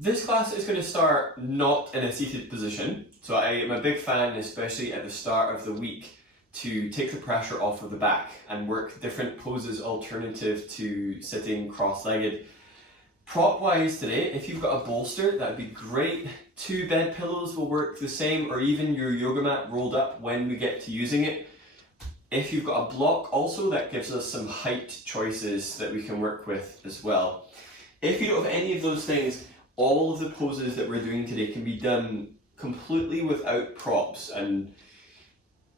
This class is going to start not in a seated position, so I am a big fan, especially at the start of the week, to take the pressure off of the back and work different poses alternative to sitting cross-legged. Prop-wise today, if you've got a bolster, that would be great. 2 bed pillows will work the same, or even your yoga mat rolled up when we get to using it. If you've got a block also, that gives us some height choices that we can work with as well. If you don't have any of those things, all of the poses that we're doing today can be done completely without props,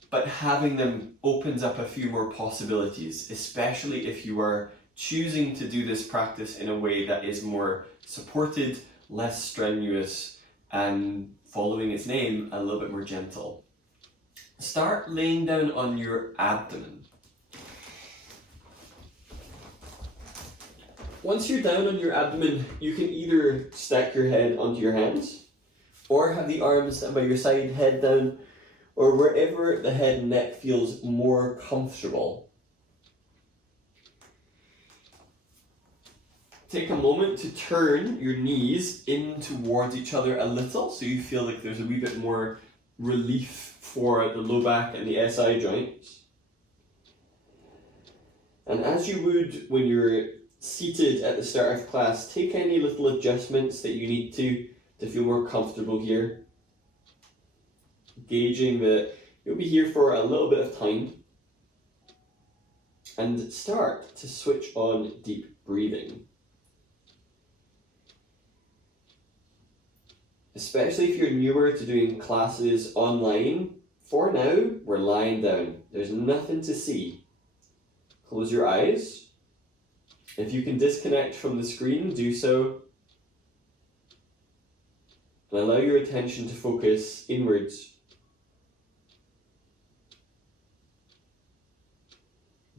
but having them opens up a few more possibilities, especially if you are choosing to do this practice in a way that is more supported, less strenuous, and following its name, a little bit more gentle. Start laying down on your abdomen. Once you're down on your abdomen, you can either stack your head onto your hands, or have the arms by your side, head down, or wherever the head and neck feels more comfortable. Take a moment to turn your knees in towards each other a little, so you feel like there's a wee bit more relief for the low back and the SI joints. And as you would when you're seated at the start of class, take any little adjustments that you need to feel more comfortable here. Gauging that you'll be here for a little bit of time. And start to switch on deep breathing. Especially if you're newer to doing classes online, for now, we're lying down. There's nothing to see. Close your eyes. If you can disconnect from the screen, do so. And allow your attention to focus inwards.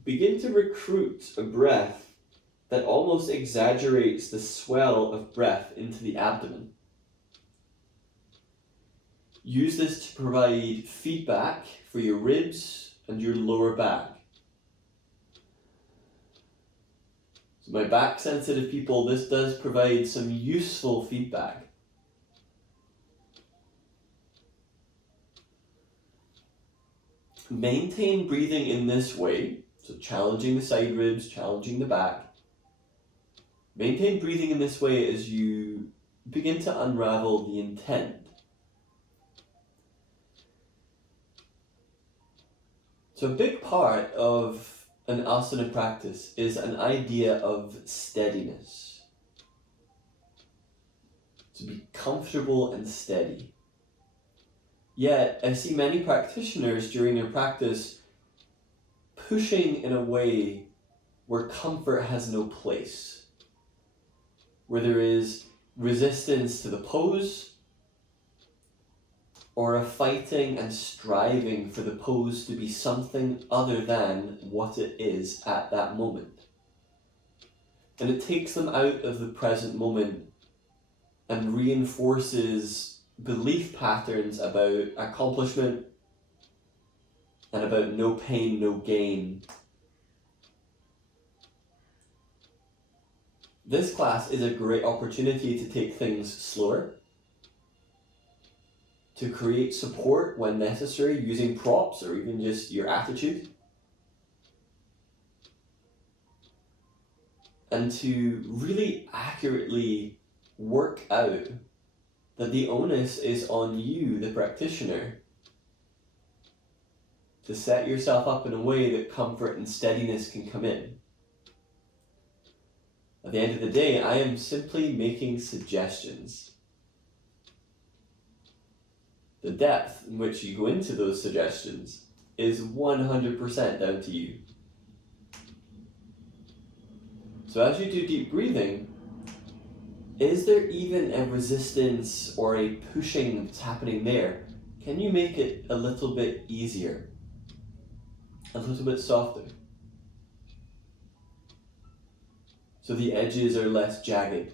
Begin to recruit a breath that almost exaggerates the swell of breath into the abdomen. Use this to provide feedback for your ribs and your lower back. So my back sensitive people, this does provide some useful feedback. Maintain breathing in this way, so challenging the side ribs, challenging the back. Maintain breathing in this way as you begin to unravel the intent. So a big part of an asana practice is an idea of steadiness. To be comfortable and steady. Yet, I see many practitioners during their practice pushing in a way where comfort has no place. Where there is resistance to the pose, or a fighting and striving for the pose to be something other than what it is at that moment. And it takes them out of the present moment and reinforces belief patterns about accomplishment and about no pain, no gain. This class is a great opportunity to take things slower, to create support when necessary using props or even just your attitude, and to really accurately work out that the onus is on you, the practitioner, to set yourself up in a way that comfort and steadiness can come in. At the end of the day, I am simply making suggestions. The depth in which you go into those suggestions is 100% down to you. So as you do deep breathing, is there even a resistance or a pushing that's happening there? Can you make it a little bit easier? A little bit softer? So the edges are less jagged.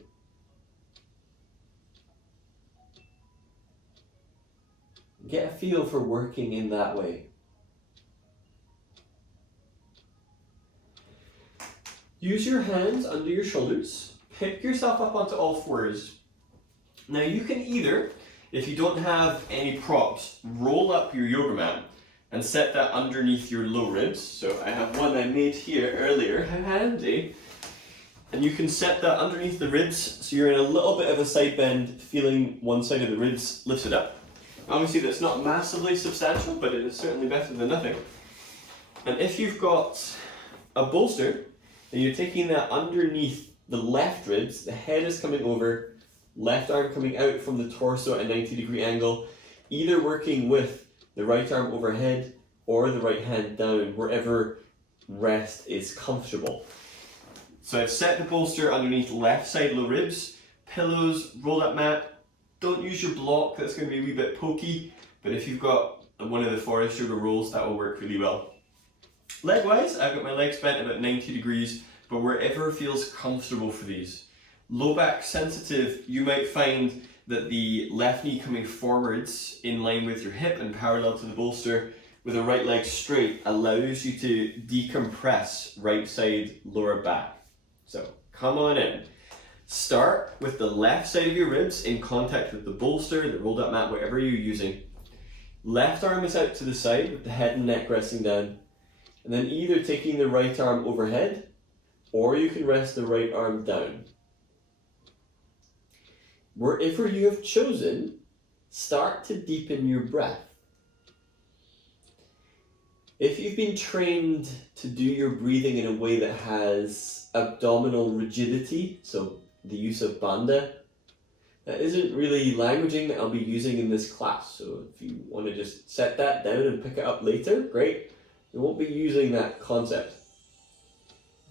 Get a feel for working in that way. Use your hands under your shoulders. Pick yourself up onto all fours. Now you can either, if you don't have any props, roll up your yoga mat and set that underneath your low ribs. So I have one I made here earlier, how handy. And you can set that underneath the ribs so you're in a little bit of a side bend, feeling one side of the ribs lifted up. Obviously that's not massively substantial, but it is certainly better than nothing. And if you've got a bolster, then you're taking that underneath the left ribs, the head is coming over, left arm coming out from the torso at a 90-degree angle, either working with the right arm overhead or the right hand down, wherever rest is comfortable. So I've set the bolster underneath left side low ribs, pillows, roll up mat. Don't use your block, that's going to be a wee bit pokey, but if you've got one of the forest yoga rolls, that will work really well. Leg wise, I've got my legs bent about 90 degrees, but wherever feels comfortable for these. Low back sensitive, you might find that the left knee coming forwards in line with your hip and parallel to the bolster with the right leg straight allows you to decompress right side lower back. So come on in. Start with the left side of your ribs in contact with the bolster, the rolled up mat, whatever you're using. Left arm is out to the side with the head and neck resting down. And then either taking the right arm overhead or you can rest the right arm down. Wherever you have chosen, start to deepen your breath. If you've been trained to do your breathing in a way that has abdominal rigidity, so the use of bandha, that isn't really languaging that I'll be using in this class. So if you want to just set that down and pick it up later, great. We won't be using that concept.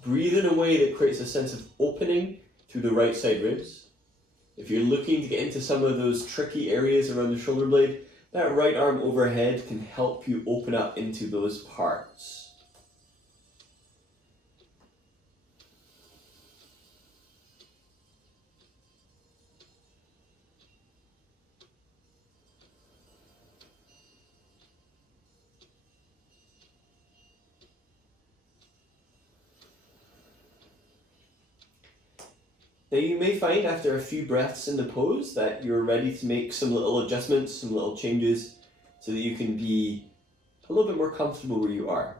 Breathe in a way that creates a sense of opening through the right side ribs. If you're looking to get into some of those tricky areas around the shoulder blade, that right arm overhead can help you open up into those parts. Now you may find after a few breaths in the pose that you're ready to make some little adjustments, some little changes, so that you can be a little bit more comfortable where you are.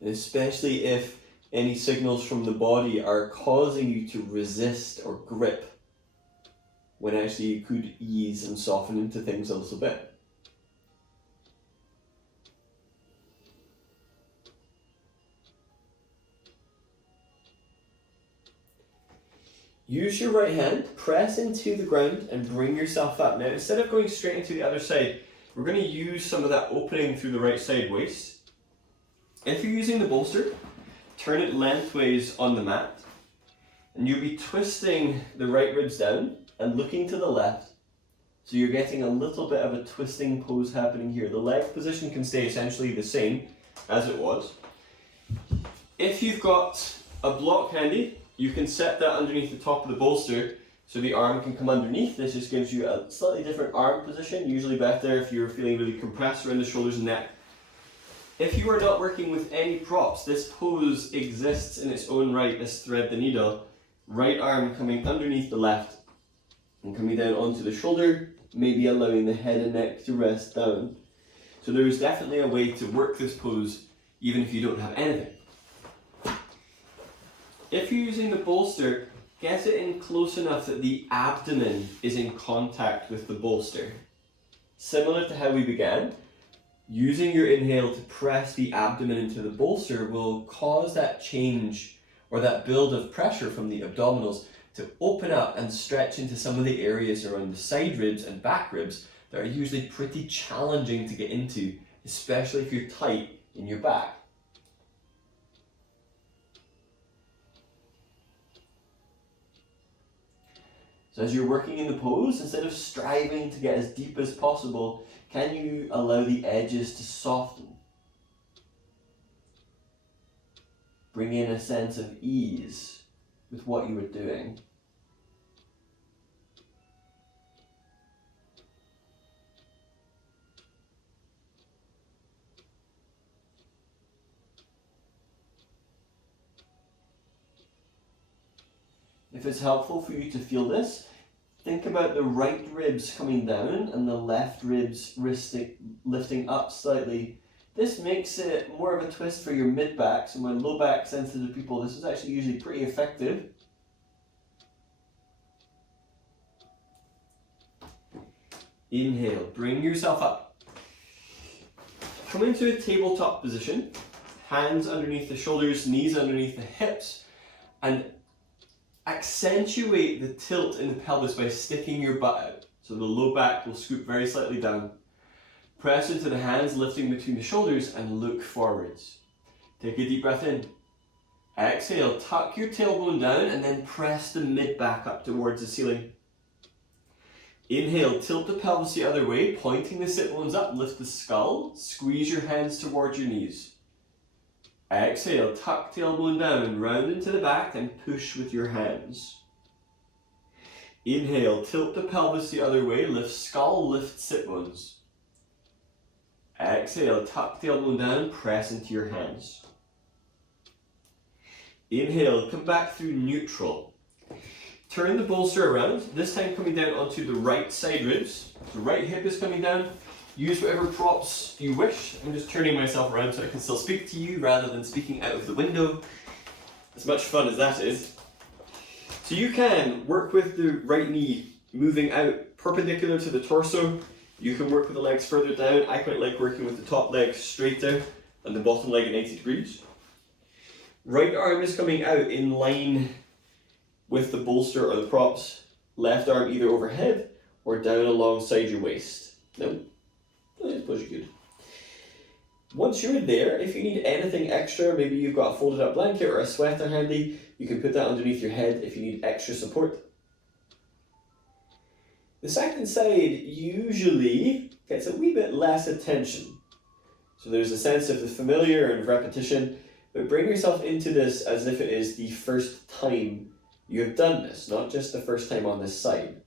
And especially if any signals from the body are causing you to resist or grip, when actually you could ease and soften into things a little bit. Use your right hand, press into the ground and bring yourself up. Now instead of going straight into the other side, we're going to use some of that opening through the right side waist. If you're using the bolster, turn it lengthways on the mat and you'll be twisting the right ribs down and looking to the left. So you're getting a little bit of a twisting pose happening here. The leg position can stay essentially the same as it was. If you've got a block handy, you can set that underneath the top of the bolster so the arm can come underneath. This just gives you a slightly different arm position, usually better if you're feeling really compressed around the shoulders and neck. If you are not working with any props, this pose exists in its own right, this thread the needle. Right arm coming underneath the left and coming down onto the shoulder, maybe allowing the head and neck to rest down. So there is definitely a way to work this pose even if you don't have anything. If you're using the bolster, get it in close enough that the abdomen is in contact with the bolster. Similar to how we began, using your inhale to press the abdomen into the bolster will cause that change or that build of pressure from the abdominals to open up and stretch into some of the areas around the side ribs and back ribs that are usually pretty challenging to get into, especially if you're tight in your back. So as you're working in the pose, instead of striving to get as deep as possible, can you allow the edges to soften? Bring in a sense of ease with what you were doing. if it's helpful for you to feel this, think about the right ribs coming down and the left ribs lifting up slightly. This makes it more of a twist for your mid-back, so my low back sensitive people, this is actually usually pretty effective. Inhale, bring yourself up. Come into a tabletop position, hands underneath the shoulders, knees underneath the hips, and accentuate the tilt in the pelvis by sticking your butt out. So the low back will scoop very slightly down. Press into the hands, lifting between the shoulders, and look forwards. Take a deep breath in. Exhale, tuck your tailbone down and then press the mid-back up towards the ceiling. Inhale, tilt the pelvis the other way, pointing the sit bones up, lift the skull, squeeze your hands towards your knees. Exhale, tuck tailbone down, round into the back and push with your hands. Inhale, tilt the pelvis the other way, lift skull, lift sit bones. Exhale, tuck tailbone down, press into your hands. Inhale, come back through neutral. Turn the bolster around, this time coming down onto the right side ribs. The right hip is coming down. Use whatever props you wish. I'm just turning myself around so I can still speak to you rather than speaking out of the window. As much fun as that is. So you can work with the right knee moving out perpendicular to the torso. You can work with the legs further down. I quite like working with the top leg straight down and the bottom leg at 90 degrees. Right arm is coming out in line with the bolster or the props. Left arm either overhead or down alongside your waist. No? I suppose you could. Once you're there, if you need anything extra, maybe you've got a folded up blanket or a sweater handy, you can put that underneath your head if you need extra support. The second side usually gets a wee bit less attention. So there's a sense of the familiar and repetition, but bring yourself into this as if it is the first time you have done this, not just the first time on this side.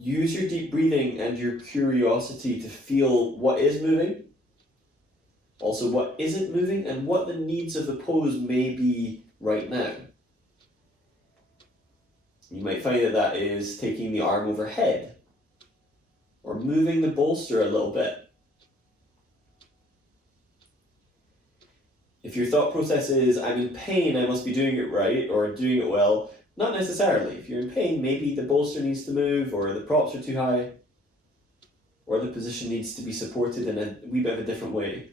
Use your deep breathing and your curiosity to feel what is moving, also what isn't moving, and what the needs of the pose may be right now. You might find that that is taking the arm overhead, or moving the bolster a little bit. If your thought process is, I'm in pain, I must be doing it right, or doing it well, not necessarily. If you're in pain, maybe the bolster needs to move, or the props are too high, or the position needs to be supported in a wee bit of a different way.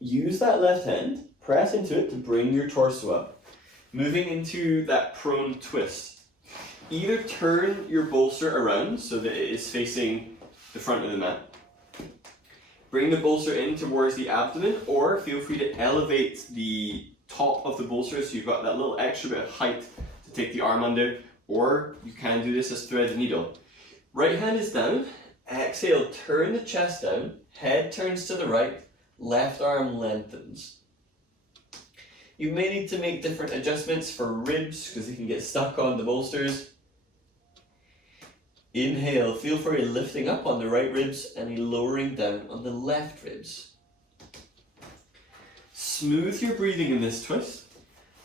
Use that left hand, press into it to bring your torso up. Moving into that prone twist. Either turn your bolster around so that it is facing the front of the mat. Bring the bolster in towards the abdomen, or feel free to elevate the top of the bolster so you've got that little extra bit of height to take the arm under, or you can do this as thread the needle. Right hand is down, exhale, turn the chest down, head turns to the right, left arm lengthens. You may need to make different adjustments for ribs because they can get stuck on the bolsters. Inhale, feel for a lifting up on the right ribs and a lowering down on the left ribs. Smooth your breathing in this twist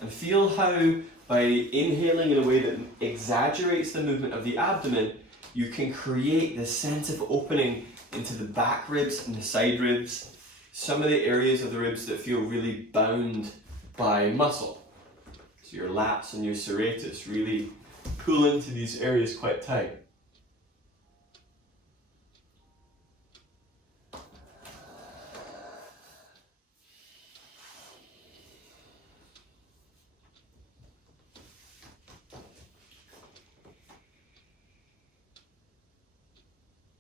and feel how by inhaling in a way that exaggerates the movement of the abdomen, you can create this sense of opening into the back ribs and the side ribs. Some of the areas of the ribs that feel really bound by muscle. So your lats and your serratus really pull into these areas quite tight.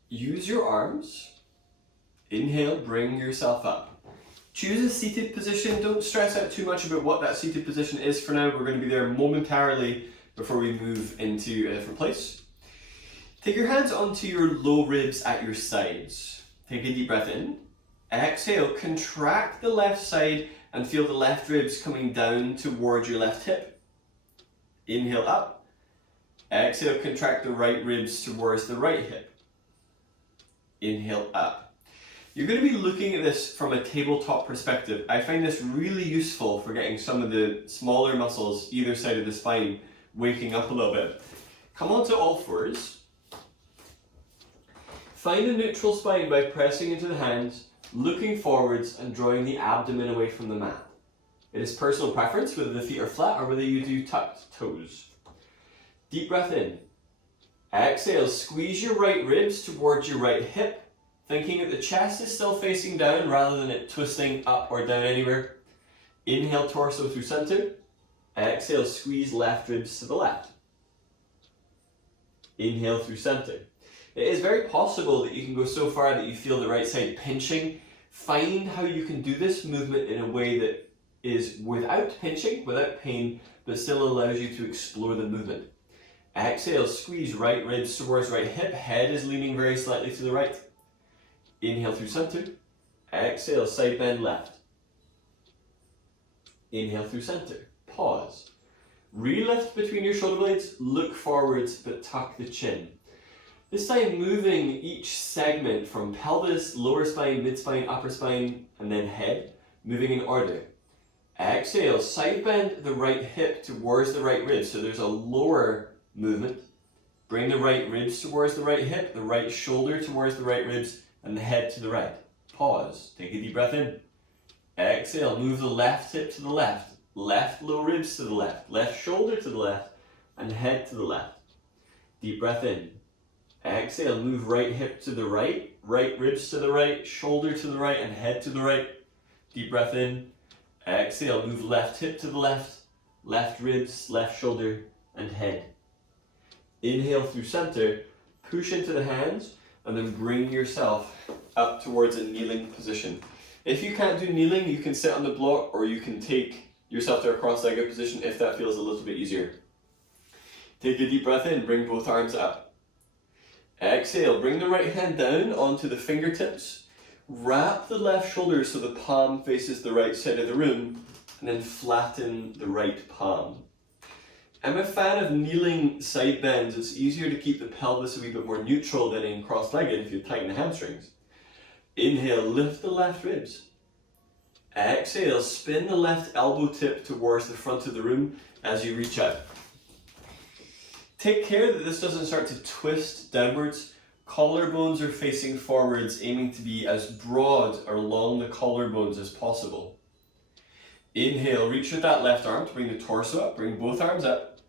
Use your arms. Inhale, bring yourself up. Choose a seated position. Don't stress out too much about what that seated position is for now. We're going to be there momentarily before we move into a different place. Take your hands onto your low ribs at your sides. Take a deep breath in. Exhale, contract the left side and feel the left ribs coming down towards your left hip. Inhale up. Exhale, contract the right ribs towards the right hip. Inhale up. You're going to be looking at this from a tabletop perspective. I find this really useful for getting some of the smaller muscles either side of the spine waking up a little bit. Come onto all fours. Find a neutral spine by pressing into the hands, looking forwards and drawing the abdomen away from the mat. It is personal preference whether the feet are flat or whether you do tucked toes. Deep breath in. Exhale, squeeze your right ribs towards your right hip, thinking that the chest is still facing down rather than it twisting up or down anywhere. Inhale, torso through center. Exhale, squeeze left ribs to the left. Inhale through center. It is very possible that you can go so far that you feel the right side pinching. Find how you can do this movement in a way that is without pinching, without pain, but still allows you to explore the movement. Exhale, squeeze right ribs towards right hip, head is leaning very slightly to the right. Inhale through center. Exhale, side bend left. Inhale through center. Pause. Relift between your shoulder blades, look forwards but tuck the chin. This time moving each segment from pelvis, lower spine, mid spine, upper spine, and then head, moving in order. Exhale, side bend the right hip towards the right ribs, so there's a lower movement. Bring the right ribs towards the right hip, the right shoulder towards the right ribs, and the head to the right. Pause, take a deep breath in. Exhale, move the left hip to the left, left low ribs to the left shoulder to the left, and head to the left. Deep breath in. Exhale, move right hip to the right ribs to the right, shoulder to the right, and head to the right. Deep breath in. Exhale, move left hip to the left ribs, left shoulder, and head. Inhale through center, push into the hands, and then bring yourself up towards a kneeling position. If you can't do kneeling, you can sit on the block or you can take yourself to a cross-legged position if that feels a little bit easier. Take a deep breath in, bring both arms up. Exhale, bring the right hand down onto the fingertips. Wrap the left shoulder so the palm faces the right side of the room, and then flatten the right palm. I'm a fan of kneeling side bends. It's easier to keep the pelvis a wee bit more neutral than in cross-legged if you tighten the hamstrings. Inhale, lift the left ribs. Exhale, spin the left elbow tip towards the front of the room as you reach out. Take care that this doesn't start to twist downwards. Collarbones are facing forwards, aiming to be as broad or along the collarbones as possible. Inhale, reach with that left arm to bring the torso up, bring both arms up.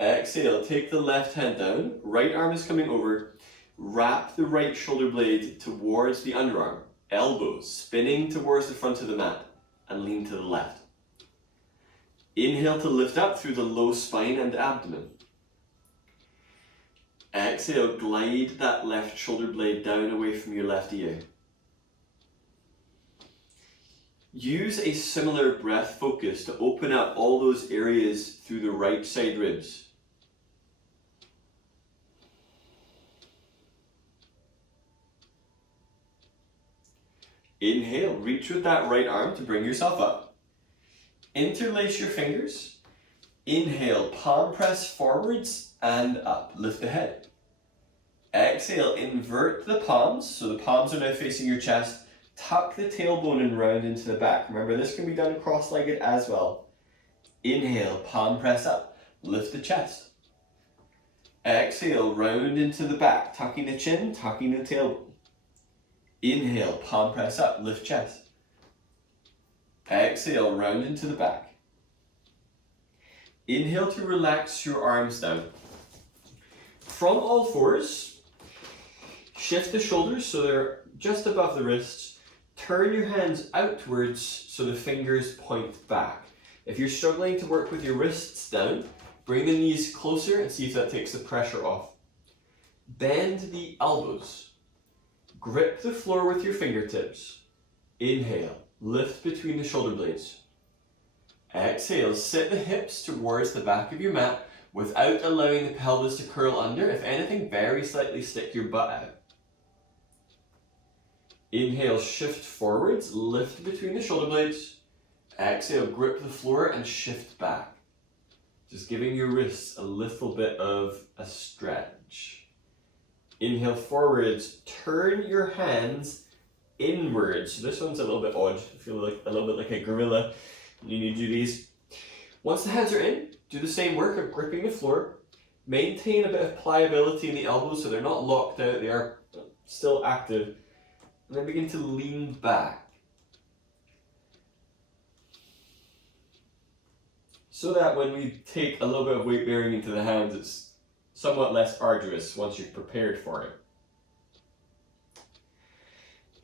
Exhale, take the left hand down, right arm is coming over. Wrap the right shoulder blade towards the underarm, elbows spinning towards the front of the mat, and lean to the left. Inhale to lift up through the low spine and abdomen. Exhale, glide that left shoulder blade down away from your left ear. Use a similar breath focus to open up all those areas through the right side ribs. Inhale, reach with that right arm to bring yourself up. Interlace your fingers. Inhale, palm press forwards and up. Lift the head. Exhale, invert the palms, so the palms are now facing your chest. Tuck the tailbone and round into the back. Remember, this can be done cross-legged as well. Inhale, palm press up. Lift the chest. Exhale, round into the back, tucking the chin, tucking the tailbone. Inhale, palm press up, lift chest. Exhale, round into the back. Inhale to relax your arms down. From all fours, shift the shoulders so they're just above the wrists. Turn your hands outwards so the fingers point back. If you're struggling to work with your wrists down, bring the knees closer and see if that takes the pressure off. Bend the elbows. Grip the floor with your fingertips. Inhale, lift between the shoulder blades. Exhale, sit the hips towards the back of your mat without allowing the pelvis to curl under. If anything, very slightly stick your butt out. Inhale, shift forwards, lift between the shoulder blades. Exhale, grip the floor and shift back. Just giving your wrists a little bit of a stretch. Inhale forwards, turn your hands inwards. So this one's a little bit odd. I feel like a little bit like a gorilla when you need to do these. Once the hands are in, do the same work of gripping the floor. Maintain a bit of pliability in the elbows so they're not locked out, they are still active. And then begin to lean back. So that when we take a little bit of weight bearing into the hands, it's somewhat less arduous once you've prepared for it.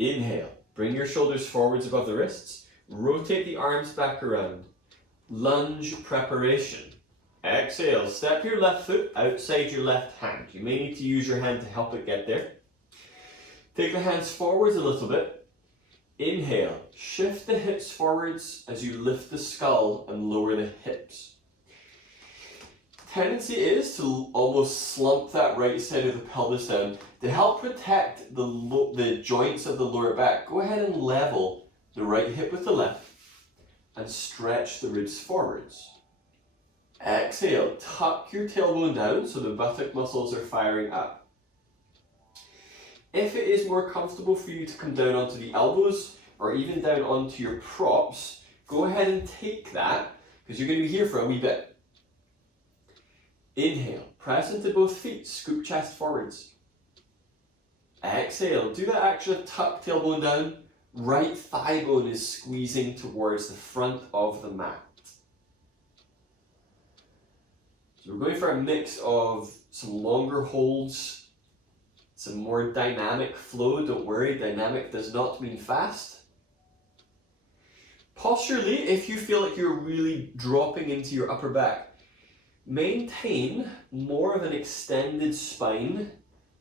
Inhale, bring your shoulders forwards above the wrists, rotate the arms back around. Lunge preparation. Exhale, step your left foot outside your left hand. You may need to use your hand to help it get there. Take the hands forwards a little bit. Inhale, shift the hips forwards as you lift the skull and lower the hips. Tendency is to almost slump that right side of the pelvis down. To help protect the joints of the lower back, go ahead and level the right hip with the left and stretch the ribs forwards. Exhale, tuck your tailbone down so the buttock muscles are firing up. If it is more comfortable for you to come down onto the elbows or even down onto your props, go ahead and take that because you're going to be here for a wee bit. Inhale, press into both feet, scoop chest forwards. Exhale, do that action of tuck tailbone down. Right thigh bone is squeezing towards the front of the mat. So we're going for a mix of some longer holds, some more dynamic flow. Don't worry, dynamic does not mean fast. Posturally, if you feel like you're really dropping into your upper back, maintain more of an extended spine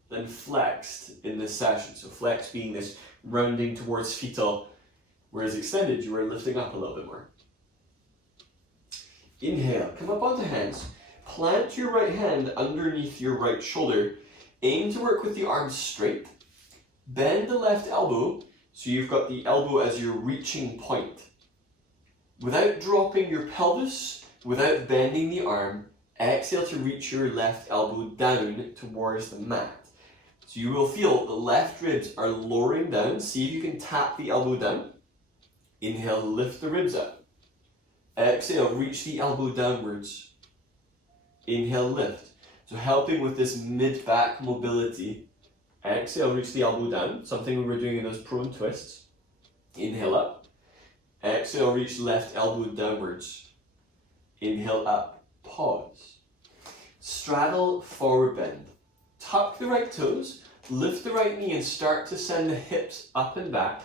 than flexed in this session. So flex being this rounding towards fetal, whereas extended, you are lifting up a little bit more. Inhale, come up onto hands. Plant your right hand underneath your right shoulder. Aim to work with the arms straight. Bend the left elbow so you've got the elbow as your reaching point. Without dropping your pelvis, without bending the arm, exhale to reach your left elbow down towards the mat. So you will feel the left ribs are lowering down. See if you can tap the elbow down. Inhale, lift the ribs up. Exhale, reach the elbow downwards. Inhale, lift. So helping with this mid-back mobility. Exhale, reach the elbow down, something we were doing in those prone twists. Inhale up. Exhale, reach left elbow downwards. Inhale up, pause. Straddle forward bend. Tuck the right toes, lift the right knee and start to send the hips up and back.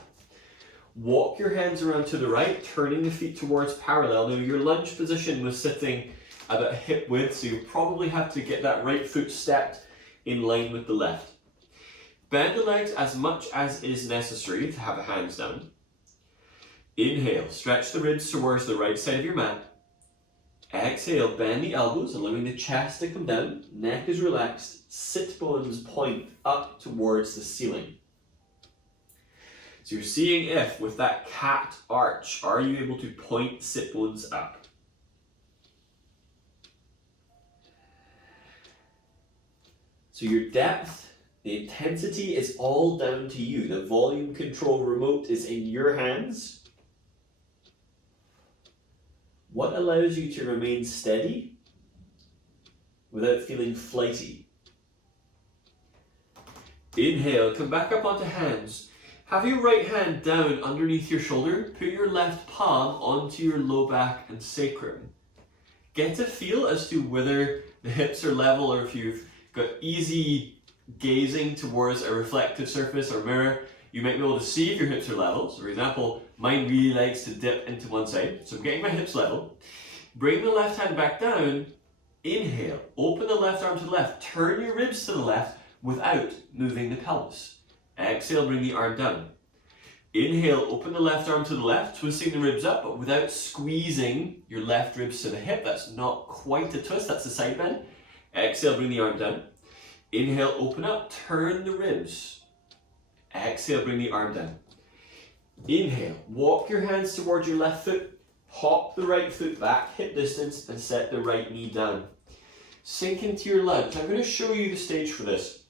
Walk your hands around to the right, turning the feet towards parallel. Now your lunge position was sitting about hip width, so you probably have to get that right foot stepped in line with the left. Bend the legs as much as is necessary to have the hands down. Inhale, stretch the ribs towards the right side of your mat. Exhale, bend the elbows, allowing the chest to come down. Neck is relaxed. Sit bones point up towards the ceiling. So you're seeing if, with that cat arch, are you able to point sit bones up? So your depth, the intensity is all down to you. The volume control remote is in your hands. What allows you to remain steady without feeling flighty? Inhale, come back up onto hands. Have your right hand down underneath your shoulder. Put your left palm onto your low back and sacrum. Get a feel as to whether the hips are level or if you've got easy gazing towards a reflective surface or mirror. You might be able to see if your hips are level. So for example, mine really likes to dip into one side. So I'm getting my hips level. Bring the left hand back down. Inhale, open the left arm to the left. Turn your ribs to the left without moving the pelvis. Exhale, bring the arm down. Inhale, open the left arm to the left, twisting the ribs up, but without squeezing your left ribs to the hip. That's not quite a twist, that's a side bend. Exhale, bring the arm down. Inhale, open up, turn the ribs. Exhale, bring the arm down. Inhale, walk your hands towards your left foot. Hop the right foot back, hip distance, and set the right knee down. Sink into your lunge. I'm going to show you the stage for this.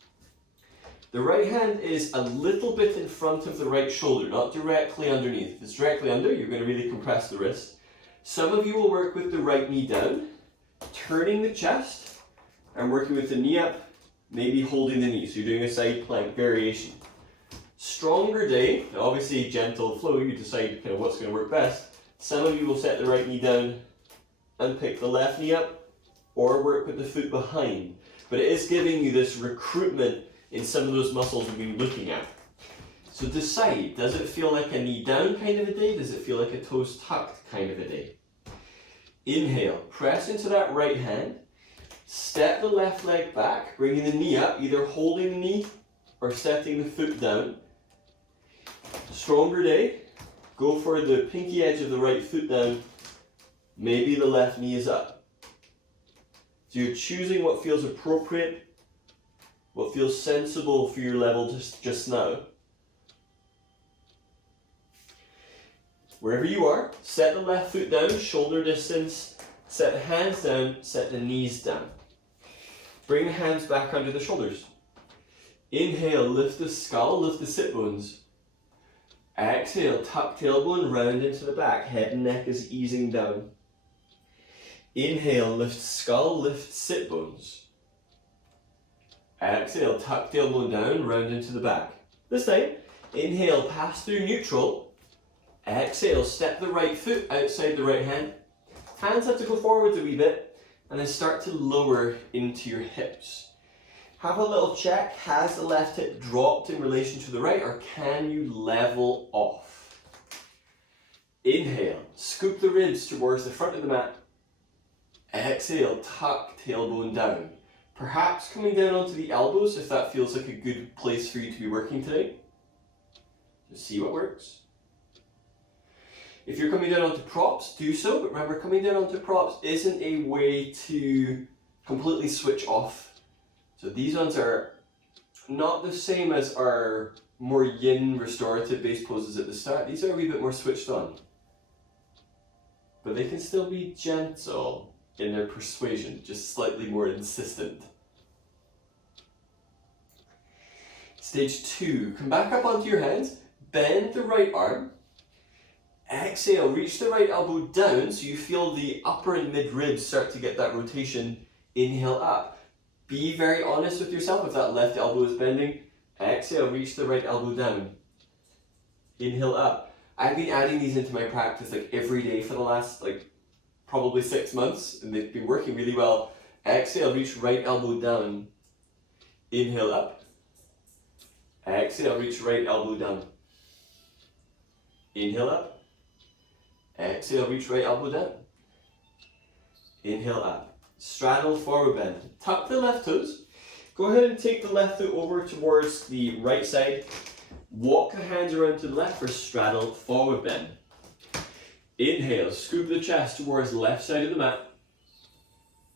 The right hand is a little bit in front of the right shoulder, not directly underneath. If it's directly under, you're going to really compress the wrist. Some of you will work with the right knee down, turning the chest, and working with the knee up, maybe holding the knee. So you're doing a side plank variation. Stronger day, obviously gentle flow, you decide kind of what's going to work best. Some of you will set the right knee down and pick the left knee up, or work with the foot behind. But it is giving you this recruitment in some of those muscles we've been looking at. So decide, does it feel like a knee down kind of a day? Does it feel like a toes tucked kind of a day? Inhale, press into that right hand, step the left leg back, bringing the knee up, either holding the knee or setting the foot down. Stronger day, go for the pinky edge of the right foot down, maybe the left knee is up. So you're choosing what feels appropriate, what feels sensible for your level just now. Wherever you are, set the left foot down, shoulder distance, set the hands down, set the knees down. Bring the hands back under the shoulders. Inhale, lift the skull, lift the sit bones. Exhale, tuck tailbone, round into the back, head and neck is easing down. Inhale, lift skull, lift sit bones. Exhale, tuck tailbone down, round into the back. This time, inhale, pass through neutral. Exhale, step the right foot outside the right hand. Hands have to go forwards a wee bit, and then start to lower into your hips. Have a little check, has the left hip dropped in relation to the right, or can you level off? Inhale, scoop the ribs towards the front of the mat. Exhale, tuck tailbone down. Perhaps coming down onto the elbows if that feels like a good place for you to be working today. Just see what works. If you're coming down onto props, do so, but remember, coming down onto props isn't a way to completely switch off. So these ones are not the same as our more yin restorative based poses at the start. These are a wee bit more switched on. But they can still be gentle in their persuasion, just slightly more insistent. Stage 2, come back up onto your hands, bend the right arm. Exhale, reach the right elbow down so you feel the upper and mid ribs start to get that rotation. Inhale up. Be very honest with yourself if that left elbow is bending. Exhale, reach the right elbow down. Inhale up. I've been adding these into my practice like every day for the last probably 6 months, and they've been working really well. Exhale, reach right elbow down. Inhale up. Exhale, reach right elbow down. Inhale up. Exhale, reach right elbow down. Inhale up. Straddle forward bend. Tuck the left toes. Go ahead and take the left foot over towards the right side. Walk the hands around to the left for straddle forward bend. Inhale, scoop the chest towards the left side of the mat.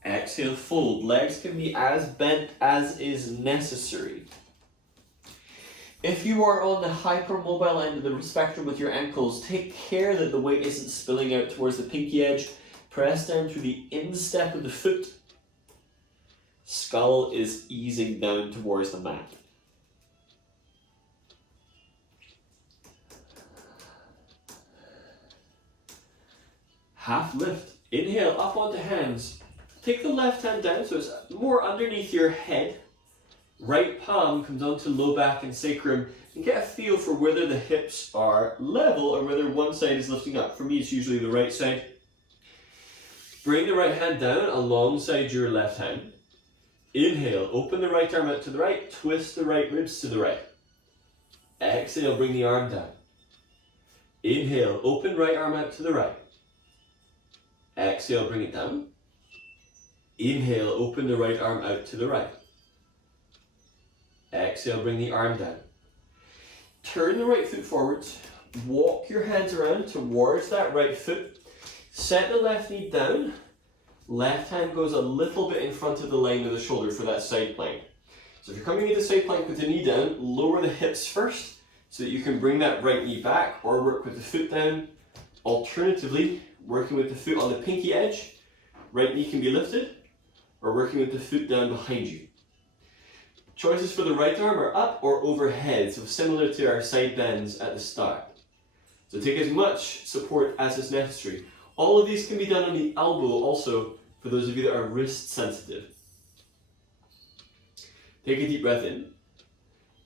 Exhale, fold. Legs can be as bent as is necessary. If you are on the hypermobile end of the spectrum with your ankles, take care that the weight isn't spilling out towards the pinky edge. Press down through the instep of the foot. Skull is easing down towards the mat. Half lift. Inhale, up onto hands. Take the left hand down so it's more underneath your head. Right palm comes onto low back and sacrum. And get a feel for whether the hips are level or whether one side is lifting up. For me, it's usually the right side. Bring the right hand down alongside your left hand. Inhale, open the right arm out to the right. Twist the right ribs to the right. Exhale, bring the arm down. Inhale, open right arm out to the right. Exhale, bring it down. Inhale, open the right arm out to the right. Exhale, bring the arm down. Turn the right foot forwards. Walk your hands around towards that right foot. Set the left knee down. Left hand goes a little bit in front of the line of the shoulder for that side plank. So if you're coming into side plank with the knee down, lower the hips first so that you can bring that right knee back or work with the foot down. Alternatively, working with the foot on the pinky edge, right knee can be lifted, or working with the foot down behind you. Choices for the right arm are up or overhead, so similar to our side bends at the start. So take as much support as is necessary. All of these can be done on the elbow also, for those of you that are wrist sensitive. Take a deep breath in.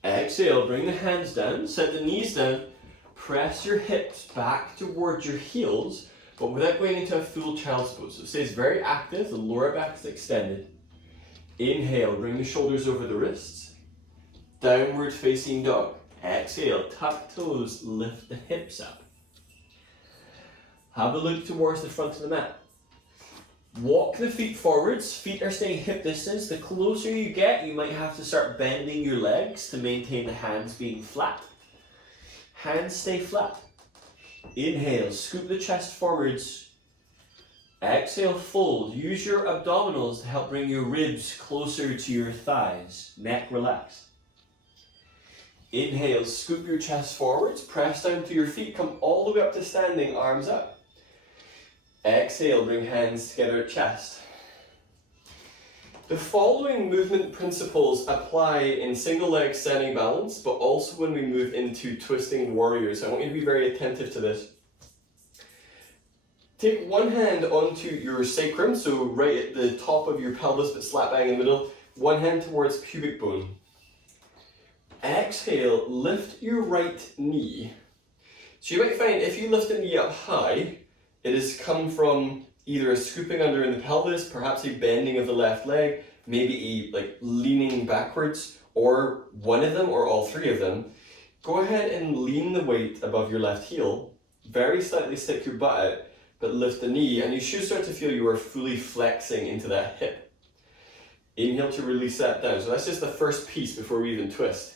Exhale, bring the hands down, set the knees down, press your hips back towards your heels, but without going into a full child's pose. So it stays very active, the lower back is extended. Inhale, bring the shoulders over the wrists. Downward facing dog. Exhale, tuck toes, lift the hips up. Have a look towards the front of the mat. Walk the feet forwards, feet are staying hip distance. The closer you get, you might have to start bending your legs to maintain the hands being flat. Hands stay flat. Inhale, scoop the chest forwards. Exhale, fold. Use your abdominals to help bring your ribs closer to your thighs. Neck relaxed. Inhale, scoop your chest forwards, press down to your feet, come all the way up to standing, arms up. Exhale, bring hands together at chest. The following movement principles apply in single leg standing balance, but also when we move into twisting warriors. I want you to be very attentive to this. Take one hand onto your sacrum, so right at the top of your pelvis but slap bang in the middle. One hand towards pubic bone. Exhale, lift your right knee. So you might find if you lift the knee up high, it has come from either a scooping under in the pelvis, perhaps a bending of the left leg, maybe a leaning backwards, or one of them or all three of them. Go ahead and lean the weight above your left heel, very slightly stick your butt out, but lift the knee, and you should start to feel you are fully flexing into that hip. Inhale to release that down. So that's just the first piece before we even twist.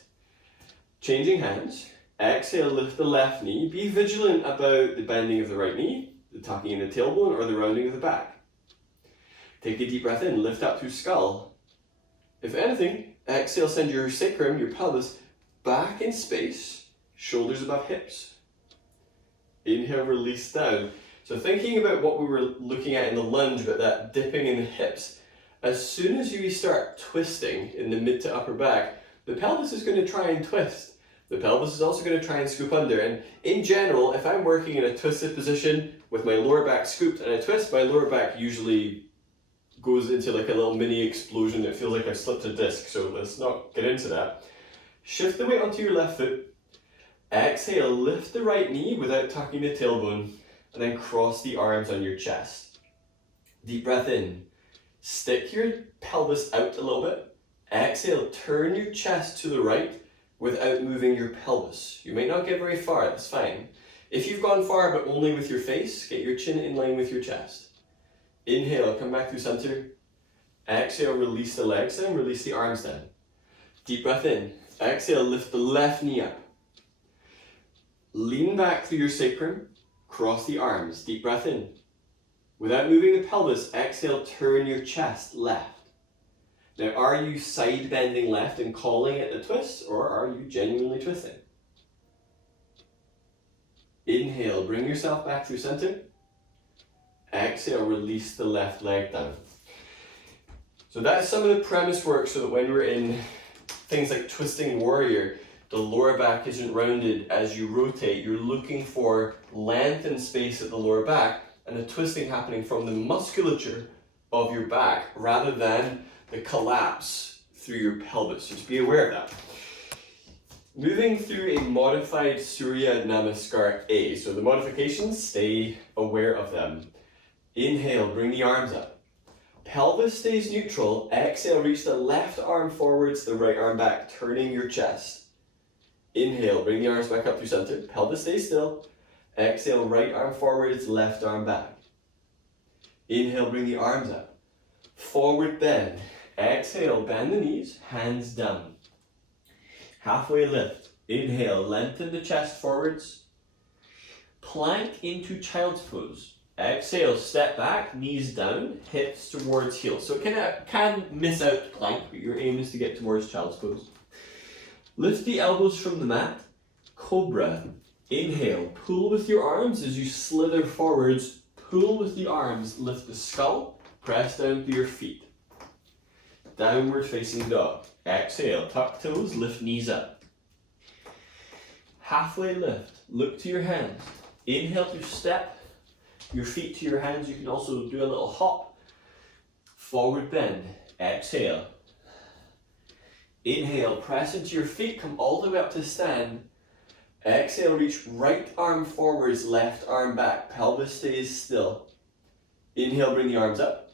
Changing hands. Exhale, lift the left knee. Be vigilant about the bending of the right knee, the tucking in the tailbone, or the rounding of the back. Take a deep breath in, lift up through skull. If anything, exhale, send your sacrum, your pelvis, back in space, shoulders above hips. Inhale, release down. So thinking about what we were looking at in the lunge, but that dipping in the hips, as soon as you start twisting in the mid to upper back, the pelvis is going to try and twist. The pelvis is also going to try and scoop under. And in general, if I'm working in a twisted position with my lower back scooped and I twist, my lower back usually goes into like a little mini explosion. It feels like I've slipped a disc, so let's not get into that. Shift the weight onto your left foot. Exhale, lift the right knee without tucking the tailbone, and then cross the arms on your chest. Deep breath in. Stick your pelvis out a little bit. Exhale, turn your chest to the right without moving your pelvis. You may not get very far, that's fine. If you've gone far but only with your face, get your chin in line with your chest. Inhale, come back through center. Exhale, release the legs down, release the arms down. Deep breath in. Exhale, lift the left knee up. Lean back through your sacrum, cross the arms. Deep breath in. Without moving the pelvis, exhale, turn your chest left. Now, are you side bending left and calling it a twist, or are you genuinely twisting? Inhale, bring yourself back through center. Exhale, release the left leg down. So that's some of the premise work, so that when we're in things like twisting warrior, the lower back isn't rounded as you rotate. You're looking for length and space at the lower back, and the twisting happening from the musculature of your back rather than the collapse through your pelvis. So just be aware of that. Moving through a modified Surya Namaskar A. So the modifications, stay aware of them. Inhale, bring the arms up. Pelvis stays neutral. Exhale, reach the left arm forwards, the right arm back, turning your chest. Inhale, bring the arms back up through center. Pelvis stays still. Exhale, right arm forwards, left arm back. Inhale, bring the arms up. Forward bend. Exhale, bend the knees, hands down. Halfway lift. Inhale, lengthen the chest forwards. Plank into child's pose. Exhale, step back, knees down, hips towards heels. So it can miss out plank, but your aim is to get towards child's pose. Lift the elbows from the mat. Cobra. Inhale, pull with your arms as you slither forwards, pull with the arms, lift the skull, press down through your feet. Downward facing dog. Exhale, tuck toes, lift knees up. Halfway lift, look to your hands. Inhale to step, your feet to your hands. You can also do a little hop. Forward bend, exhale. Inhale, press into your feet, come all the way up to stand. Exhale, reach right arm forwards, left arm back, pelvis stays still. Inhale, bring the arms up.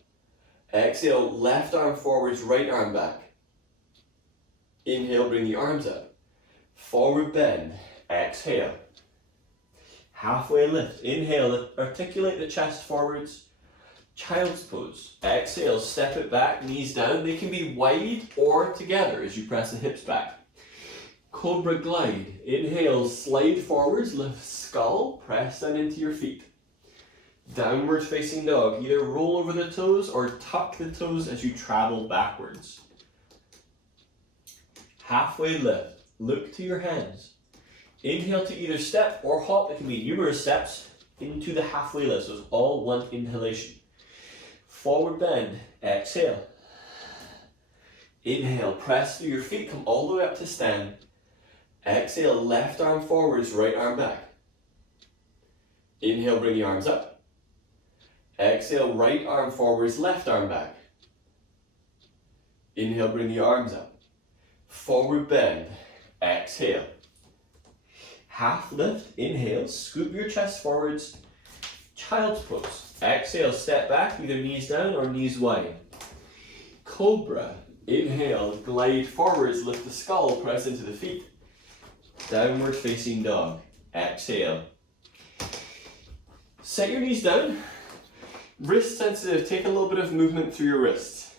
Exhale, left arm forwards, right arm back. Inhale, bring the arms up. Forward bend, exhale. Halfway lift, inhale, articulate the chest forwards. Child's pose. Exhale, step it back, knees down. They can be wide or together as you press the hips back. Cobra glide. Inhale, slide forwards, lift skull, press down into your feet. Downward facing dog. Either roll over the toes or tuck the toes as you travel backwards. Halfway lift. Look to your hands. Inhale to either step or hop. It can be numerous steps into the halfway lift. So it's all one inhalation. Forward bend, exhale. Inhale, press through your feet, come all the way up to stand. Exhale, left arm forwards, right arm back. Inhale, bring the arms up. Exhale, right arm forwards, left arm back. Inhale, bring the arms up. Forward bend, exhale. Half lift, inhale, scoop your chest forwards. Child's pose. Exhale, step back, either knees down or knees wide. Cobra. Inhale, glide forwards, lift the skull, press into the feet. Downward facing dog. Exhale. Set your knees down. Wrist sensitive, take a little bit of movement through your wrists.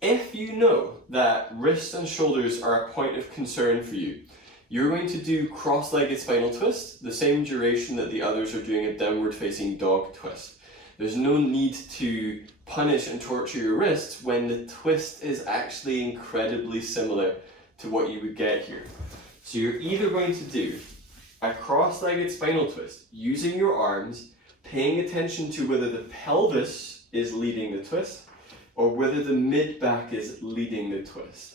If you know that wrists and shoulders are a point of concern for you, you're going to do cross-legged spinal twist, the same duration that the others are doing a downward facing dog twist. There's no need to punish and torture your wrists when the twist is actually incredibly similar to what you would get here. So you're either going to do a cross-legged spinal twist using your arms, paying attention to whether the pelvis is leading the twist or whether the mid-back is leading the twist.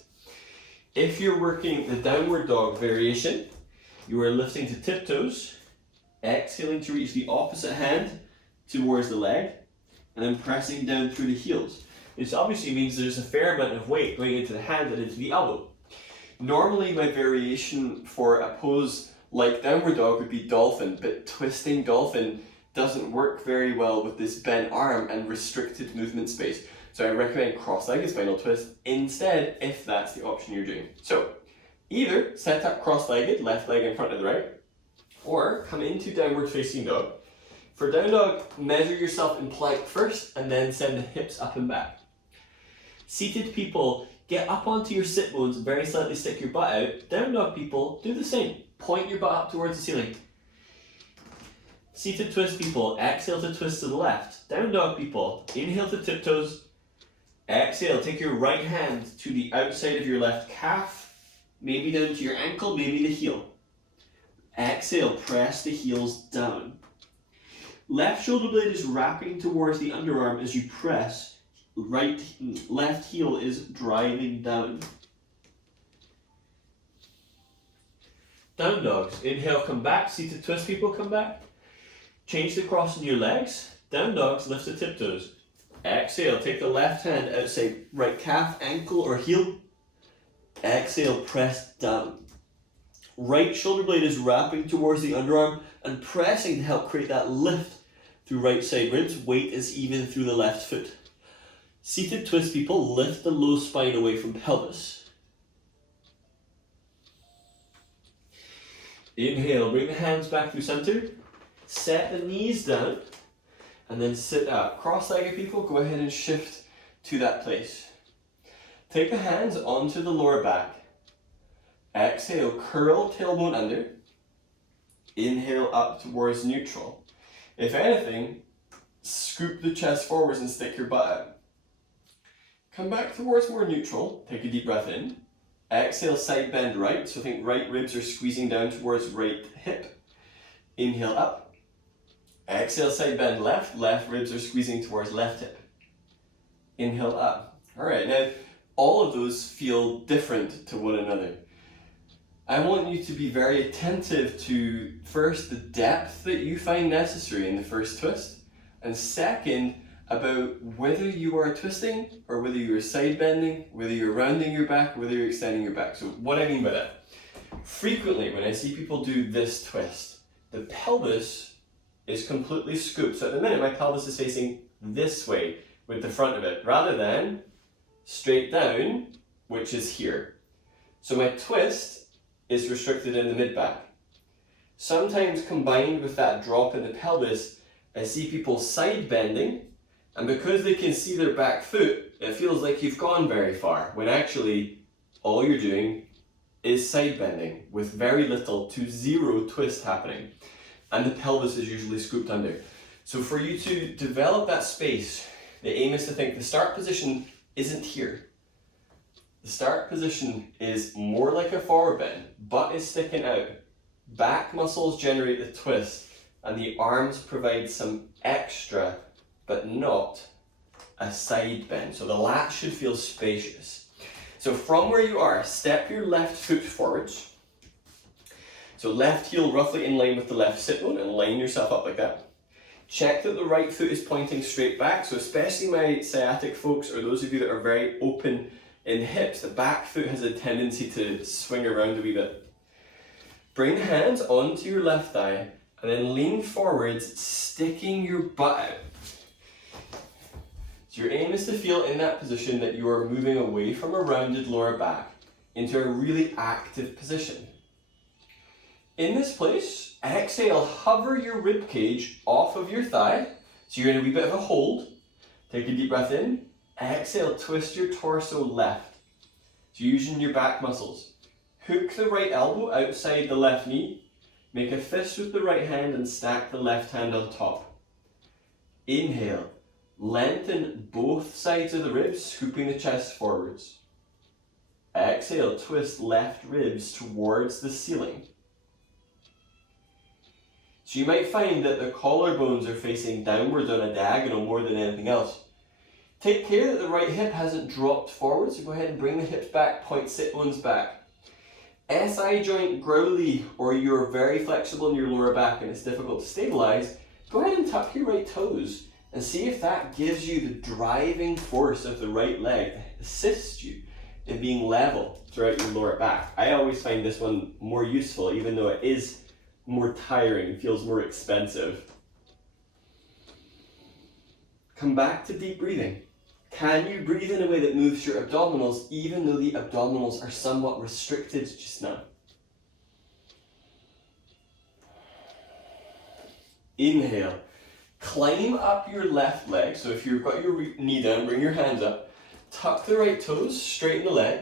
If you're working the downward dog variation, you are lifting to tiptoes, exhaling to reach the opposite hand towards the leg, and then pressing down through the heels. This obviously means there's a fair amount of weight going into the hand and into the elbow. Normally my variation for a pose like downward dog would be dolphin, but twisting dolphin doesn't work very well with this bent arm and restricted movement space. So I recommend cross-legged spinal twist instead if that's the option you're doing. So either set up cross-legged, left leg in front of the right, or come into downward facing dog. For down dog, measure yourself in plank first and then send the hips up and back. Seated people, get up onto your sit bones, very slightly stick your butt out. Down dog people, do the same. Point your butt up towards the ceiling. Seated twist people, exhale to twist to the left. Down dog people, inhale to tiptoes. Exhale, take your right hand to the outside of your left calf, maybe down to your ankle, maybe the heel. Exhale, press the heels down. Left shoulder blade is wrapping towards the underarm as you press. Left heel is driving down. Down dogs. Inhale, come back. Seated twist people, come back. Change the cross in your legs. Down dogs, lift the tiptoes. Exhale, take the left hand outside right calf, ankle or heel. Exhale, press down. Right shoulder blade is wrapping towards the underarm and pressing to help create that lift through right side ribs. Weight is even through the left foot. Seated twist people, lift the low spine away from pelvis. Inhale, bring the hands back through center. Set the knees down. And then sit up. Cross-legged people, go ahead and shift to that place. Take the hands onto the lower back. Exhale, curl tailbone under. Inhale up towards neutral. If anything, scoop the chest forwards and stick your butt out. Come back towards more neutral. Take a deep breath in. Exhale, side bend right. So think right ribs are squeezing down towards right hip. Inhale up. Exhale, side bend left, left ribs are squeezing towards left hip. Inhale up. All right, now all of those feel different to one another. I want you to be very attentive to, first, the depth that you find necessary in the first twist, and second, about whether you are twisting or whether you are side bending, whether you're rounding your back, whether you're extending your back. So what I mean by that, frequently when I see people do this twist, the pelvis is completely scooped. So at the minute my pelvis is facing this way with the front of it, rather than straight down, which is here. So my twist is restricted in the mid-back. Sometimes combined with that drop in the pelvis, I see people side bending, and because they can see their back foot, it feels like you've gone very far, when actually all you're doing is side bending with very little to zero twist happening. And the pelvis is usually scooped under. So for you to develop that space, the aim is to think the start position isn't here. The start position is more like a forward bend, butt is sticking out, back muscles generate the twist, and the arms provide some extra, but not a side bend. So the lat should feel spacious. So from where you are, step your left foot forwards. So left heel roughly in line with the left sit bone, and line yourself up like that. Check that the right foot is pointing straight back. So especially my sciatic folks, or those of you that are very open in the hips, the back foot has a tendency to swing around a wee bit. Bring the hands onto your left thigh and then lean forwards, sticking your butt out. So your aim is to feel in that position that you are moving away from a rounded lower back into a really active position. In this place, exhale, hover your rib cage off of your thigh. So you're in a wee bit of a hold. Take a deep breath in. Exhale, twist your torso left. So using your back muscles. Hook the right elbow outside the left knee. Make a fist with the right hand and stack the left hand on top. Inhale, lengthen both sides of the ribs, scooping the chest forwards. Exhale, twist left ribs towards the ceiling. So you might find that the collarbones are facing downwards on a diagonal more than anything else. Take care that the right hip hasn't dropped forward, so go ahead and bring the hips back, point sit bones back. SI joint growly, or you're very flexible in your lower back and it's difficult to stabilize, go ahead and tuck your right toes and see if that gives you the driving force of the right leg that assists you in being level throughout your lower back. I always find this one more useful, even though it is more tiring, feels more expensive. Come back to deep breathing. Can you breathe in a way that moves your abdominals even though the abdominals are somewhat restricted just now? Inhale. Climb up your left leg. So if you've got your knee down, bring your hands up. Tuck the right toes, straighten the leg,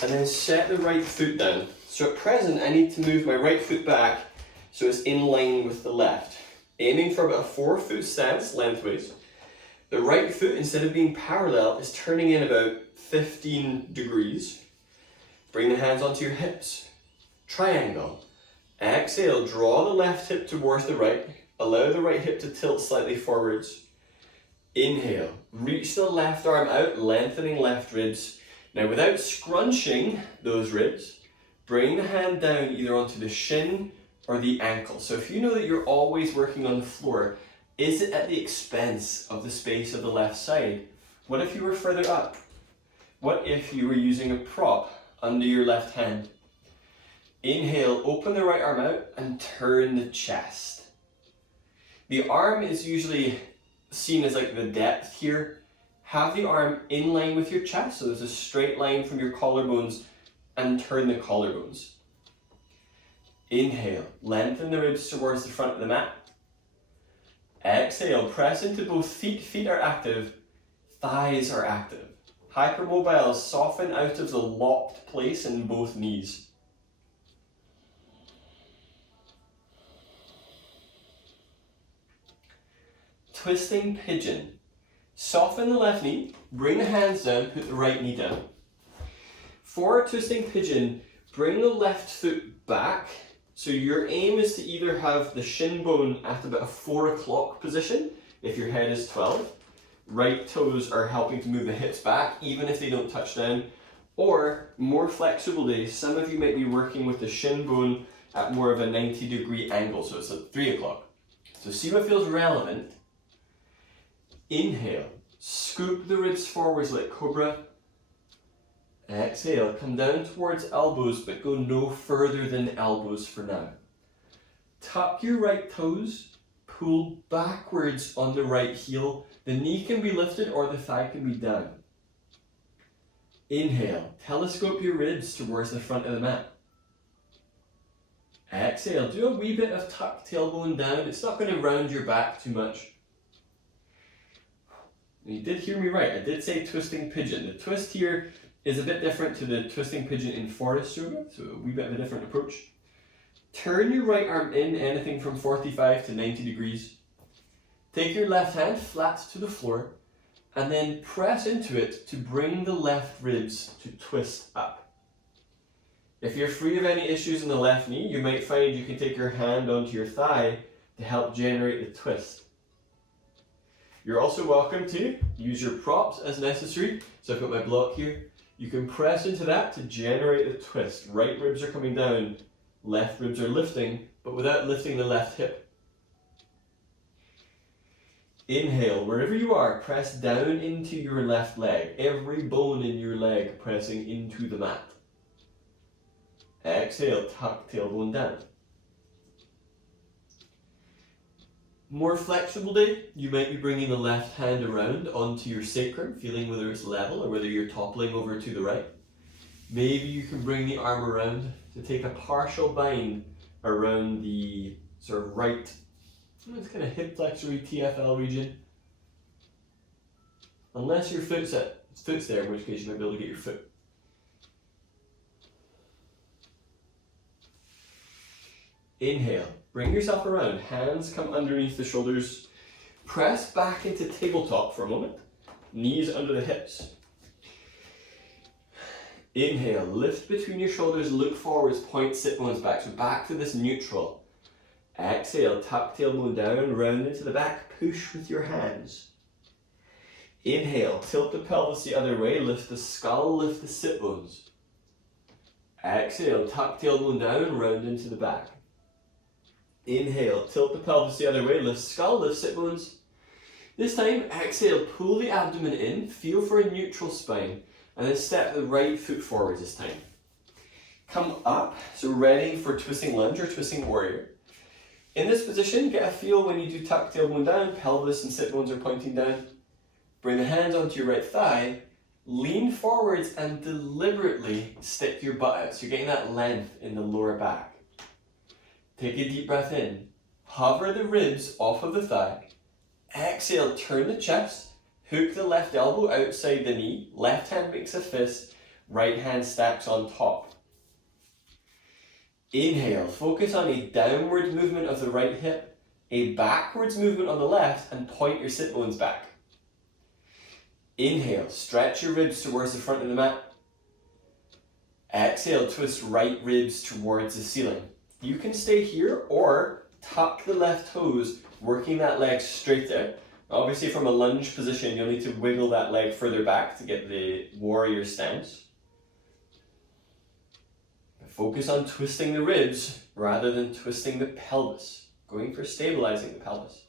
and then set the right foot down. So at present, I need to move my right foot back so it's in line with the left. Aiming for about a 4-foot stance lengthways. The right foot, instead of being parallel, is turning in about 15 degrees. Bring the hands onto your hips. Triangle. Exhale, draw the left hip towards the right. Allow the right hip to tilt slightly forwards. Inhale, reach the left arm out, lengthening left ribs. Now without scrunching those ribs, bring the hand down either onto the shin or the ankle. So if you know that you're always working on the floor, is it at the expense of the space of the left side? What if you were further up? What if you were using a prop under your left hand? Inhale, open the right arm out and turn the chest. The arm is usually seen as like the depth here. Have the arm in line with your chest, so there's a straight line from your collarbones, and turn the collarbones. Inhale, lengthen the ribs towards the front of the mat. Exhale, press into both feet. Feet are active, thighs are active. Hypermobile, soften out of the locked place in both knees. Twisting pigeon. Soften the left knee, bring the hands down, put the right knee down. For twisting pigeon, bring the left foot back So your aim is to either have the shin bone at about a 4 o'clock position, if your head is 12. Right toes are helping to move the hips back, even if they don't touch down. Or, more flexible days, some of you might be working with the shin bone at more of a 90-degree angle, so it's at 3 o'clock. So see what feels relevant. Inhale, scoop the ribs forwards like cobra. Exhale, come down towards elbows, but go no further than elbows for now. Tuck your right toes, pull backwards on the right heel. The knee can be lifted or the thigh can be down. Inhale, telescope your ribs towards the front of the mat. Exhale, do a wee bit of tuck tailbone down. It's not going to round your back too much. You did hear me right, I did say twisting pigeon. The twist here is a bit different to the twisting pigeon in forest yoga, so a wee bit of a different approach. Turn your right arm in anything from 45 to 90 degrees. Take your left hand flat to the floor and then press into it to bring the left ribs to twist up. If you're free of any issues in the left knee, you might find you can take your hand onto your thigh to help generate the twist. You're also welcome to use your props as necessary. So I've got my block here. You can press into that to generate the twist. Right ribs are coming down, left ribs are lifting, but without lifting the left hip. Inhale, wherever you are, press down into your left leg. Every bone in your leg pressing into the mat. Exhale, tuck tailbone down. More flexible day, you might be bringing the left hand around onto your sacrum, feeling whether it's level or whether you're toppling over to the right. Maybe you can bring the arm around to take a partial bind around the sort of right, it's kind of hip flexory TFL region. Unless your foot's there, in which case you might be able to get your foot. Inhale, bring yourself around, hands come underneath the shoulders, press back into tabletop for a moment, knees under the hips. Inhale, lift between your shoulders, look forwards, point sit bones back, so back to this neutral. Exhale, tuck tailbone down, round into the back, push with your hands. Inhale, tilt the pelvis the other way, lift the skull, lift the sit bones. Exhale, tuck tailbone down, round into the back. Inhale, tilt the pelvis the other way, lift skull, lift sit bones. This time, exhale, pull the abdomen in, feel for a neutral spine, and then step the right foot forward this time. Come up, so ready for twisting lunge or twisting warrior. In this position, get a feel when you do tuck tailbone down, pelvis and sit bones are pointing down. Bring the hands onto your right thigh, lean forwards and deliberately stick your butt out, so you're getting that length in the lower back. Take a deep breath in, hover the ribs off of the thigh, exhale, turn the chest, hook the left elbow outside the knee, left hand makes a fist, right hand stacks on top. Inhale, focus on a downward movement of the right hip, a backwards movement on the left, and point your sit bones back. Inhale, stretch your ribs towards the front of the mat. Exhale, twist right ribs towards the ceiling. You can stay here or tuck the left toes, working that leg straight out. Obviously from a lunge position, you'll need to wiggle that leg further back to get the warrior stance. Focus on twisting the ribs rather than twisting the pelvis, going for stabilizing the pelvis.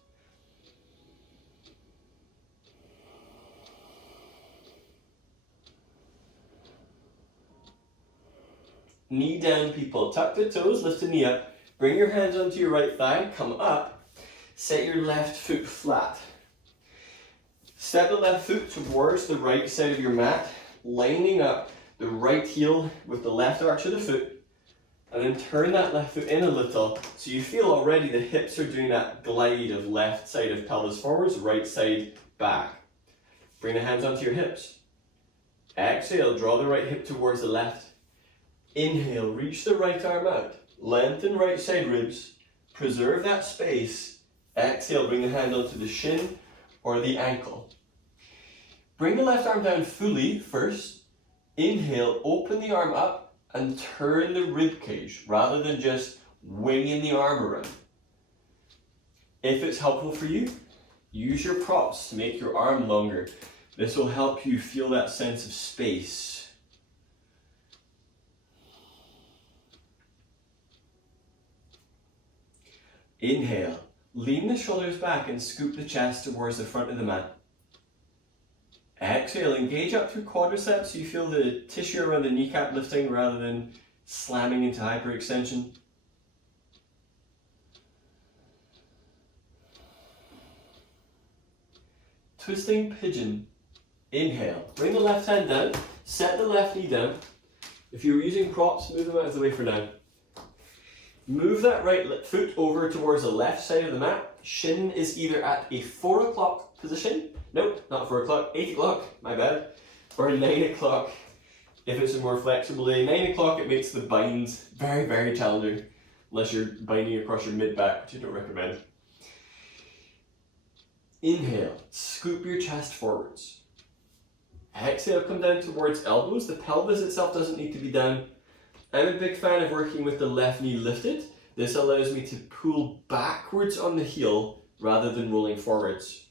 Knee down, people. Tuck the toes, lift the knee up. Bring your hands onto your right thigh, come up. Set your left foot flat. Step the left foot towards the right side of your mat, lining up the right heel with the left arch of the foot, and then turn that left foot in a little so you feel already the hips are doing that glide of left side of pelvis forwards, right side back. Bring the hands onto your hips. Exhale, draw the right hip towards the left. Inhale, reach the right arm out, lengthen right side ribs, preserve that space. Exhale, bring the hand onto the shin or the ankle. Bring the left arm down fully first. Inhale, open the arm up and turn the rib cage rather than just winging the arm around. If it's helpful for you, use your props to make your arm longer. This will help you feel that sense of space. Inhale, lean the shoulders back and scoop the chest towards the front of the mat. Exhale, engage up through quadriceps so you feel the tissue around the kneecap lifting rather than slamming into hyperextension. Twisting pigeon. Inhale, bring the left hand down, set the left knee down. If you're using props, move them out of the way for now. Move that right foot over towards the left side of the mat. Shin is either at a 4 o'clock position, nope, not 4 o'clock, 8 o'clock, my bad, or 9 o'clock if it's a more flexible day. 9 o'clock it makes the binds very, very challenging, unless you're binding across your mid-back, which I don't recommend. Inhale, scoop your chest forwards. Exhale, come down towards elbows. The pelvis itself doesn't need to be down. I'm a big fan of working with the left knee lifted. This allows me to pull backwards on the heel rather than rolling forwards.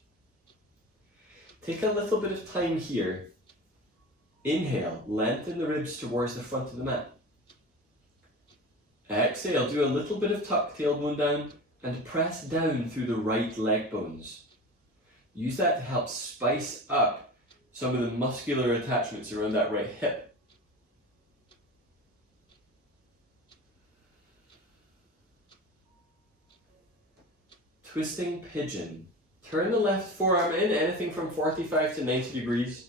Take a little bit of time here. Inhale, lengthen the ribs towards the front of the mat. Exhale, do a little bit of tuck, tailbone down, and press down through the right leg bones. Use that to help spice up some of the muscular attachments around that right hip. Twisting pigeon. Turn the left forearm in, anything from 45 to 90 degrees.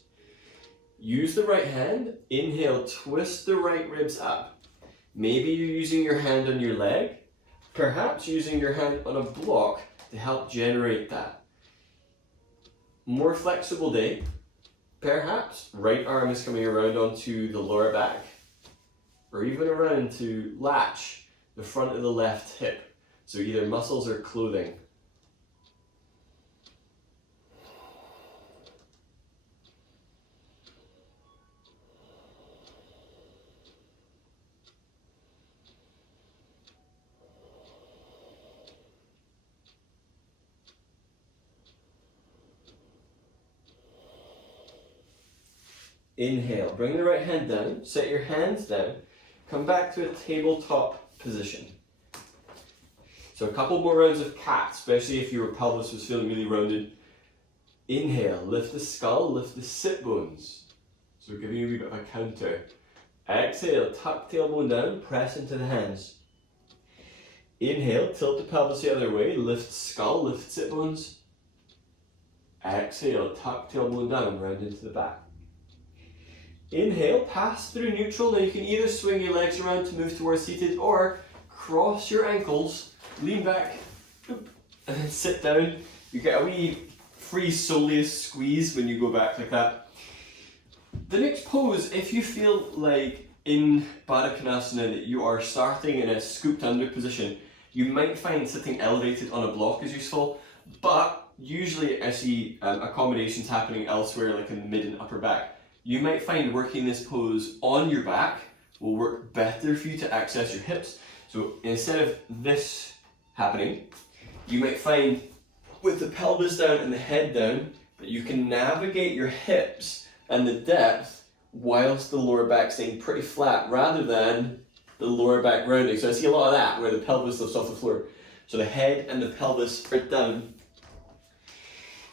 Use the right hand. Inhale, twist the right ribs up. Maybe you're using your hand on your leg, perhaps using your hand on a block to help generate that. More flexible day, perhaps right arm is coming around onto the lower back, or even around to latch the front of the left hip, so either muscles or clothing. Inhale, bring the right hand down, set your hands down, come back to a tabletop position. So a couple more rounds of cat, especially if your pelvis was feeling really rounded. Inhale, lift the skull, lift the sit bones. So we're giving you a wee bit of a counter. Exhale, tuck tailbone down, press into the hands. Inhale, tilt the pelvis the other way, lift skull, lift sit bones. Exhale, tuck tailbone down, round into the back. Inhale, pass through neutral. Now you can either swing your legs around to move towards seated or cross your ankles, lean back, and then sit down. You get a wee free soleus squeeze when you go back like that. The next pose, if you feel like in Baddha Konasana that you are starting in a scooped under position, you might find sitting elevated on a block is useful, but usually I see accommodations happening elsewhere like in the mid and upper back. You might find working this pose on your back will work better for you to access your hips. So instead of this happening, you might find with the pelvis down and the head down that you can navigate your hips and the depth whilst the lower back staying pretty flat rather than the lower back rounding. So I see a lot of that where the pelvis lifts off the floor. So the head and the pelvis are down.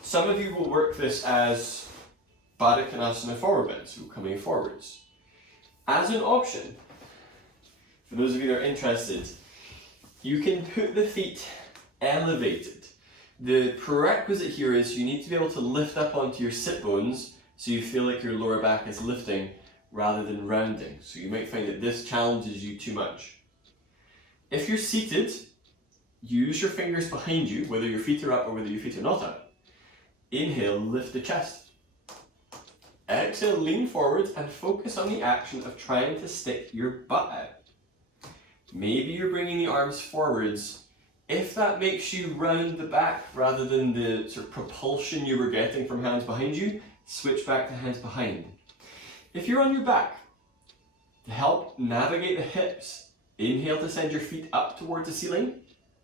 Some of you will work this as Baddha Konasana forward bend, so coming forwards. As an option, for those of you that are interested, you can put the feet elevated. The prerequisite here is you need to be able to lift up onto your sit bones so you feel like your lower back is lifting rather than rounding. So you might find that this challenges you too much. If you're seated, use your fingers behind you, whether your feet are up or whether your feet are not up. Inhale, lift the chest. Exhale, lean forwards and focus on the action of trying to stick your butt out. Maybe you're bringing the arms forwards. If that makes you round the back rather than the sort of propulsion you were getting from hands behind you, switch back to hands behind. If you're on your back, to help navigate the hips, Inhale to send your feet up towards the ceiling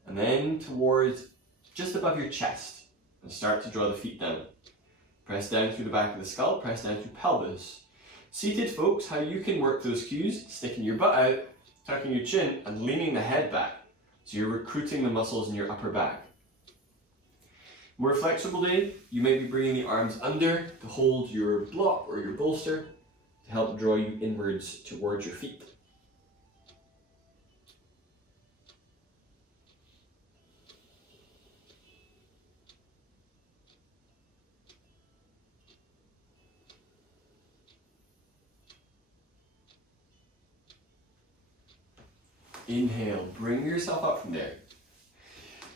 and then towards just above your chest, and start to draw the feet down. Press down through the back of the skull, press down through pelvis. Seated folks, how you can work those cues, sticking your butt out, tucking your chin and leaning the head back. So you're recruiting the muscles in your upper back. More flexible day, you may be bringing the arms under to hold your block or your bolster to help draw you inwards towards your feet. Inhale, bring yourself up from there.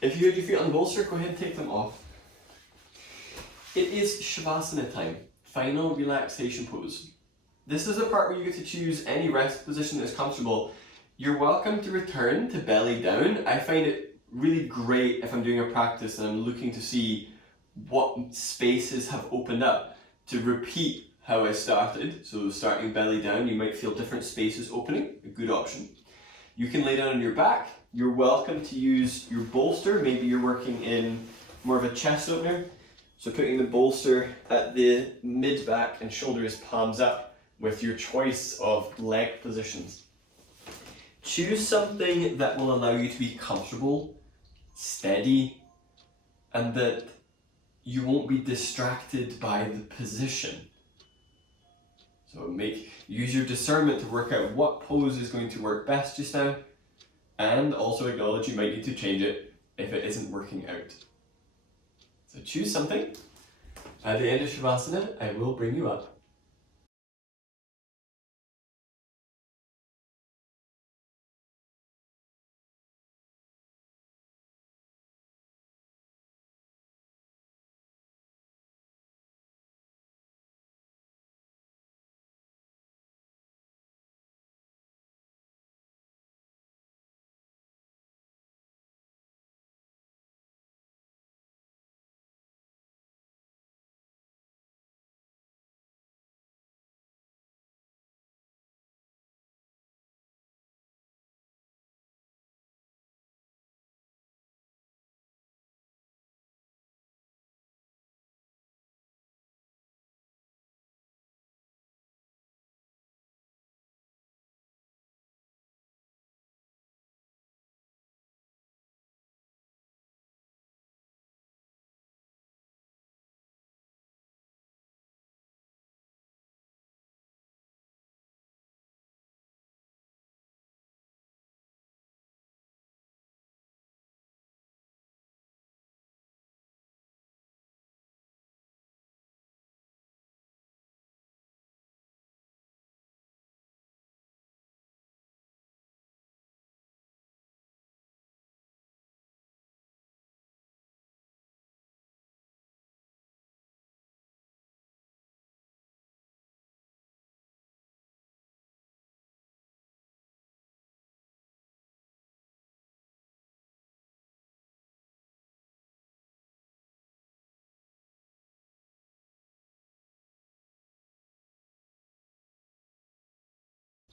If you had your feet on the bolster, go ahead and take them off. It is Shavasana time, final relaxation pose. This is a part where you get to choose any rest position that's comfortable. You're welcome to return to belly down. I find it really great if I'm doing a practice and I'm looking to see what spaces have opened up to repeat how I started. So starting belly down, you might feel different spaces opening, a good option. You can lay down on your back. You're welcome to use your bolster. Maybe you're working in more of a chest opener. So putting the bolster at the mid back and shoulders palms up with your choice of leg positions. Choose something that will allow you to be comfortable, steady, and that you won't be distracted by the position. So use your discernment to work out what pose is going to work best just now, and also acknowledge you might need to change it if it isn't working out. So choose something. At the end of Shavasana, I will bring you up.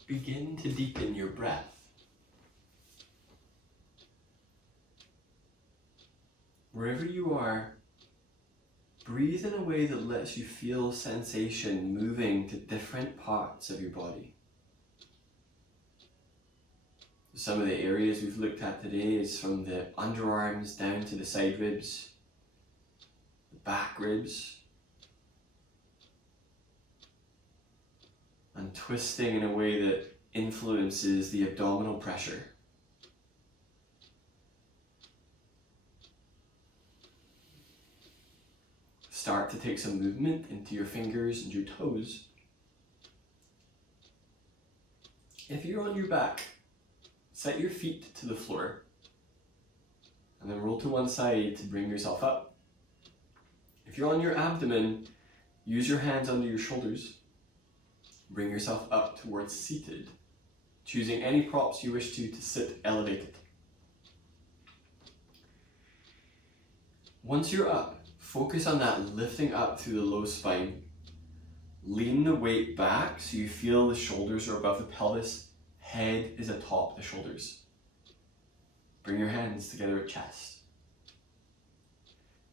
Begin to deepen your breath. Wherever you are, breathe in a way that lets you feel sensation moving to different parts of your body. Some of the areas we've looked at today is from the underarms down to the side ribs, the back ribs, and twisting in a way that influences the abdominal pressure. Start to take some movement into your fingers and your toes. If you're on your back, set your feet to the floor and then roll to one side to bring yourself up. If you're on your abdomen, use your hands under your shoulders. Bring yourself up towards seated, choosing any props you wish to sit elevated. Once you're up, focus on that lifting up through the low spine. Lean the weight back so you feel the shoulders are above the pelvis, Head is atop the shoulders. Bring your hands together at chest.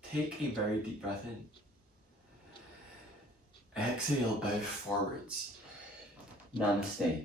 Take a very deep breath in. Exhale, bow forwards. Namaste.